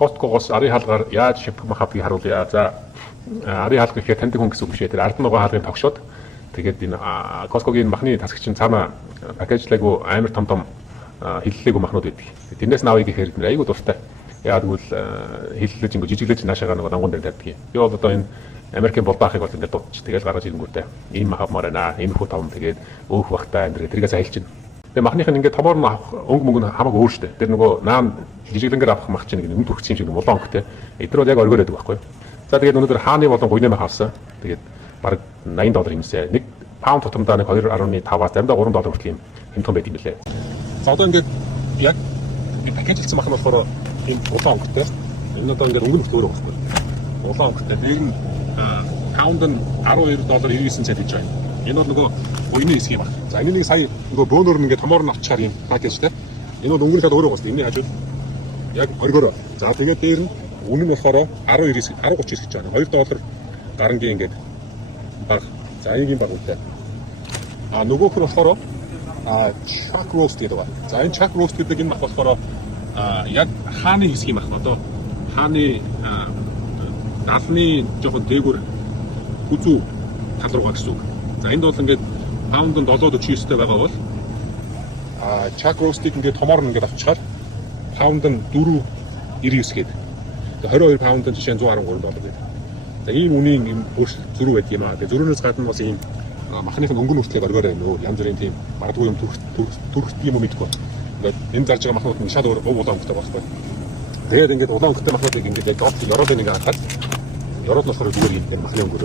Costco-гоос арын хаалгаар яаж шипх махапыг харуулъя. За арын хаалга гэхээр таньдаг хүн гэсэн үг биш ээ. Тэр ард нугаа хаалгыг тогшоод тэгээд энэ Costco-гийн махны тасгчин цаана пакэжлаагүй амар том хиллэлээгүй махнууд байдаг. Тэрнээс навыг гэхээр айгүй дуртай. Яагаад гэвэл хиллэлж ингээ жижиглэж наашаага нэг дангуун дээр тавьдаг. Би бол одоо энэ Америкийн болдаахыг бол ингээд дутчих. Тэгэл гаргаж ирэнгүүтээ ийм махамаар байна. Энэ хүү том тэгээд өөх бахтай энэ тэргээс айлчна. Тэгээ махных нь ингээд томоор нь авах өнгө мөнгө нь хамаагүй өөр штэ. Тэр нөгөө наан жижиглэнгээр авах мах чинь нэг юм төрчих юм шиг улаан өнгөтэй. Эдгээр бол яг оргиор байдаг байхгүй. За тэгээд өнөөдөр хааны болон гуйны мах авсан. Тэгээд бараг $80 юмсаа. Нэг паунд тутамдаа нэг 2.5-аас заримдаа $3 хүртэл юм хэмтэн байт юм лээ. За одоо ингээд яг пакэжлсэн мах нь болохоор ийм улаан өнгөтэй. Энэ одоо ингээд өнгө нь өөр байхгүй. Улаан өнгөтэй. Нэг нь паунд нь $12.99 гэж байна. Энэ бол нөгөө гуйны хэсэг юм байна. За энэ нэг сая нөгөө бөөнөр нь ингээд томоор нь авчаар юм пакэжтэй. Энэ бол өнгө нь шал өөрөө гоос. Энэний хажууд яг оргиороо. За тэгээд дээр нь үнэ нь болохоор 12.30 гэж байна. $2 гарангийн ингээд баг. За энэгийн баг үнэтэй. Нөгөөх нь болохоор chuck roast гэдэг байна. За энэ chuck roast гэдэг энэ мах болохоор яг хааны хэсэг юм байна. Одоо хааны галны жоохон дээгүүр үзүү тал руугаа гэсэн үг. За энд бол ингээд паунд нь $7.49-тэй байгаа бол chuck roast-ийг ингээд томоор нь ингээд авчихаар паунд нь $4.99 гээд. Тэгээ 22 паунд нь жишээ нь $113 гээд. За ийм үнийн юм зөрүү байдаг юм аа. Тэгээ зөрүүнөөс гадна бас ийм махных нь өнгө нүртлэг оргиороо нөө янз бүрийн тийм магадгүй юм төрхт юм уу мэдгүй. Ингээд энэ зарж байгаа махнууд нь шал өөр улаан өнгөтэй болохгүй. Тэгээд ингээд улаан өнгөтэй махнуудыг ингээд доод ёроолыг ингээд хахад ёроол болохоор зүгээр юм махны өнгөөр.